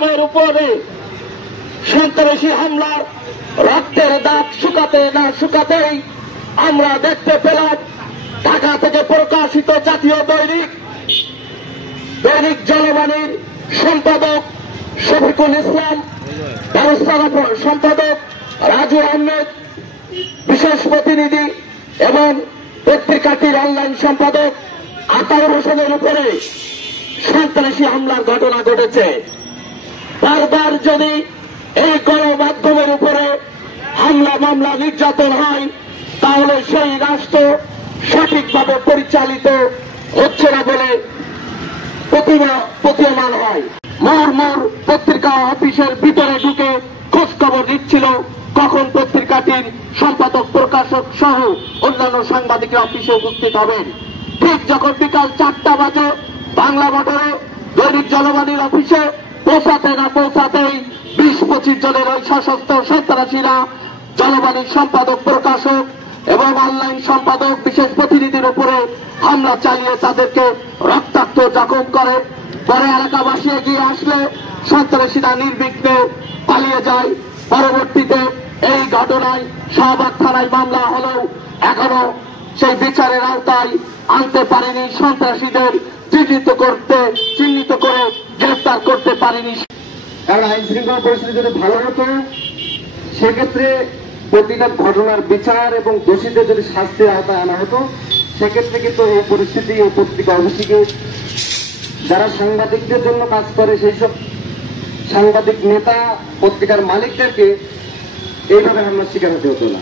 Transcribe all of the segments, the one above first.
গণমাধ্যমের উপরে সন্ত্রাসী হামলার রক্তের দাগ শুকাতে না শুকাতেই আমরা দেখতে পেলাম ঢাকা থেকে প্রকাশিত জাতীয় দৈনিক জনবাণীর সম্পাদক শফিকুল ইসলাম, ব্যবস্থাপনা সম্পাদক রাজু আহমেদ, বিশেষ প্রতিনিধি এবং পত্রিকাটির অনলাইন সম্পাদক আতাউর হোসেনের উপরে সন্ত্রাসী হামলার ঘটনা ঘটেছে। বারবার যদি এই গণমাধ্যমের উপরে হামলা মামলা নির্যাতন হয় তাহলে সেই রাষ্ট্র সঠিকভাবে পরিচালিত হচ্ছে না বলে প্রতীয়মান হয়। মোর পত্রিকা অফিসের ভিতরে ঢুকে খোঁজ খবর দিচ্ছিল কখন পত্রিকাটির সম্পাদক প্রকাশক সহ অন্যান্য সাংবাদিকরা অফিসে উপস্থিত হবেন। ঠিক যখন বিকাল 4টা বাজে বাংলা মোটরে দৈনিক জনবাণীর অফিসে পৌঁছাতে না পৌঁছাতেই 20-25 জনের ওই সশস্ত্র সন্ত্রাসীরা জনবাণীর সম্পাদক প্রকাশক এবং অনলাইন সম্পাদক বিশেষ প্রতিনিধির উপরে হামলা চালিয়ে তাদেরকে রক্তাক্ত জখম করে। পরে এলাকাবাসী এগিয়ে আসলে সন্ত্রাসীরা নির্বিঘ্নে পালিয়ে যায়। পরবর্তীতে এই ঘটনায় শাহবাগ থানায় মামলা হলেও এখনো সেই বিচারের আওতায় আনতে পারেনি, সন্ত্রাসীদের চিহ্নিত করে গ্রেফতার করতে পারেনি। কারণ আইন শৃঙ্খলা পরিস্থিতি যদি ভালো হতো সেক্ষেত্রে প্রতিটা ঘটনার বিচার এবং দোষীদের যদি শাস্তির আওতায় আনা হতো সেক্ষেত্রে কিন্তু এই পরিস্থিতি এই পত্রিকা অফিসে যারা সাংবাদিকদের জন্য কাজ করে সেই সব সাংবাদিক নেতা পত্রিকার মালিকদেরকে এইভাবে হামলার শিকার হতে হতো না।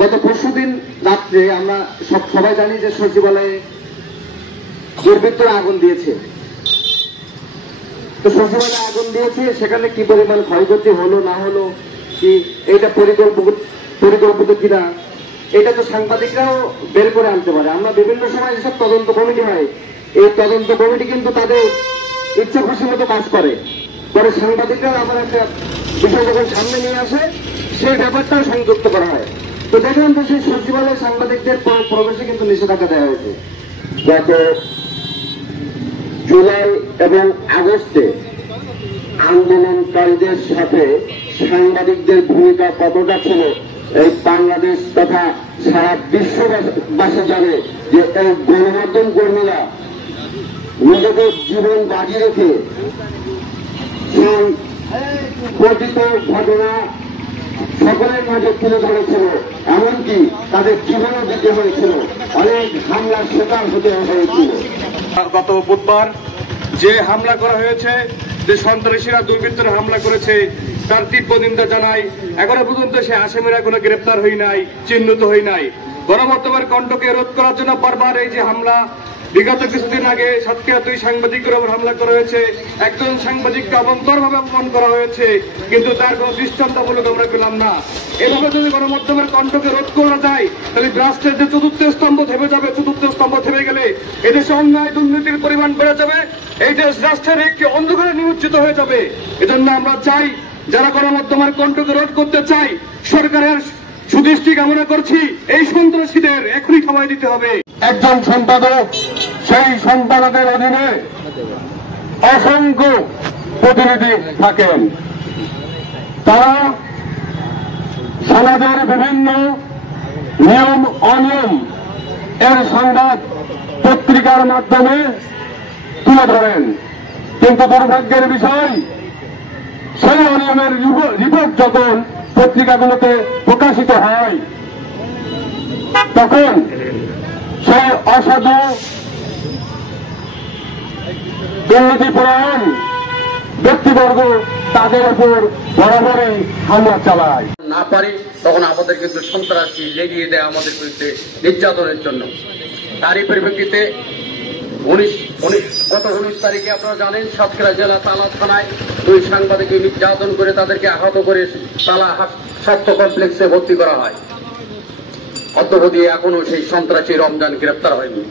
গত পরশুদিন রাত্রে আমরা সবাই জানি যে সচিবালয়ে দুর্বৃত্তরা আগুন দিয়েছে। তো সচিবালয়ে আগুন দিয়েছে, সেখানে কি পরিমাণ ক্ষয়ক্ষতি হলো না হলো, কি এটা পরিকল্পিত কিনা, এটা তো সাংবাদিকরাও বের করে আনতে পারে। আমরা বিভিন্ন সময় যেসব তদন্ত কমিটি হয়, এই তদন্ত কমিটি কিন্তু তাদের ইচ্ছা খুশি মতো কাজ করে। পরে সাংবাদিকরাও আবার একটা বিষয় যখন সামনে নিয়ে আসে সেই ব্যাপারটাও সংযুক্ত করা হয়। তো দেখলাম যে সেই সচিবালয় সাংবাদিকদের প্রবেশে কিন্তু নিষেধাজ্ঞা দেওয়া হয়েছে। গত জুলাই এবং আগস্টে আন্দোলনকারীদের সাথে সাংবাদিকদের ভূমিকা কতটা ছিল এই বাংলাদেশ তথা সারা বিশ্ববাসী জানে যে এই গণমাধ্যম কর্মীরা নিজেদের জীবন বাজি রেখে সেই ঘটিত ঘটনা সকলের মাঝে তুলে ধরেছিল, এমনকি তাদের জীবনও দিতে হয়েছিল, অনেক হামলার শিকার হতে হয়েছিল। গত বুধবার যে হামলা করা হয়েছে, যে সন্ত্রাসীরা দুর্বৃত্তরা হামলা করেছে তার তীব্র নিন্দা জানাই। এখনো পর্যন্ত সে আসামিরা কোনো গ্রেপ্তার হই নাই, চিহ্নিত হই নাই। গণমাধ্যমের কণ্ঠকে রোধ করার জন্য বারবার এই যে হামলা, বিগত কিছুদিন আগে সাতক্ষীরা 2 সাংবাদিকের উপর হামলা করা হয়েছে, একজন সাংবাদিককে অবন্তরভাবে অপমান করা হয়েছে, কিন্তু তার কোন দৃষ্টান্তমূলক আমরা পেলাম না। এভাবে যদি গণমাধ্যমের কণ্ঠকে রোধ করা যায় তাহলে রাষ্ট্রের যে চতুর্থ স্তম্ভ থেমে যাবে। চতুর্থ স্তম্ভ থেমে গেলে এদেশে অন্যায় দুর্নীতির পরিমাণ বেড়ে যাবে, এই দেশ রাষ্ট্রের একটি অন্ধকারে নিমজ্জিত হয়ে যাবে। এজন্য আমরা চাই, যারা গণমাধ্যমের কণ্ঠকে রোধ করতে চাই, সরকারের সুদৃষ্টি কামনা করছি, এই সন্ত্রাসীদের এখনই থামাই দিতে হবে। একজন সম্পাদক, সেই সম্পাদকের অধীনে অসংখ্য প্রতিনিধি থাকেন। তারা সমাজের বিভিন্ন নিয়ম অনিয়ম এর সংবাদ পত্রিকার মাধ্যমে তুলে ধরেন, কিন্তু দুর্ভাগ্যের বিষয় সেই অনিয়মের রিপোর্ট যখন পত্রিকাগুলোতে প্রকাশিত হয় তখন সেই অসাধু দুর্নীতিপরায়ণ ব্যক্তিবর্গ তাদের উপর বরাবরই হামলা চালায়। না পারি তখন আমাদের কিন্তু সন্ত্রাসী লেগিয়ে দেয় আমাদের বিরুদ্ধে নির্যাতনের জন্য। তারই পরিপ্রেক্ষিতে গত 19 তারিখে আপনারা জানেন সাতক্ষীরা জেলা তালা থানায় 2 সাংবাদিককে নির্যাতন করে তাদেরকে আহত করে তালা স্বাস্থ্য কমপ্লেক্সে ভর্তি করা হয়। অদ্যাবধি এখনো সেই সন্ত্রাসী রমজান গ্রেপ্তার হয়নি।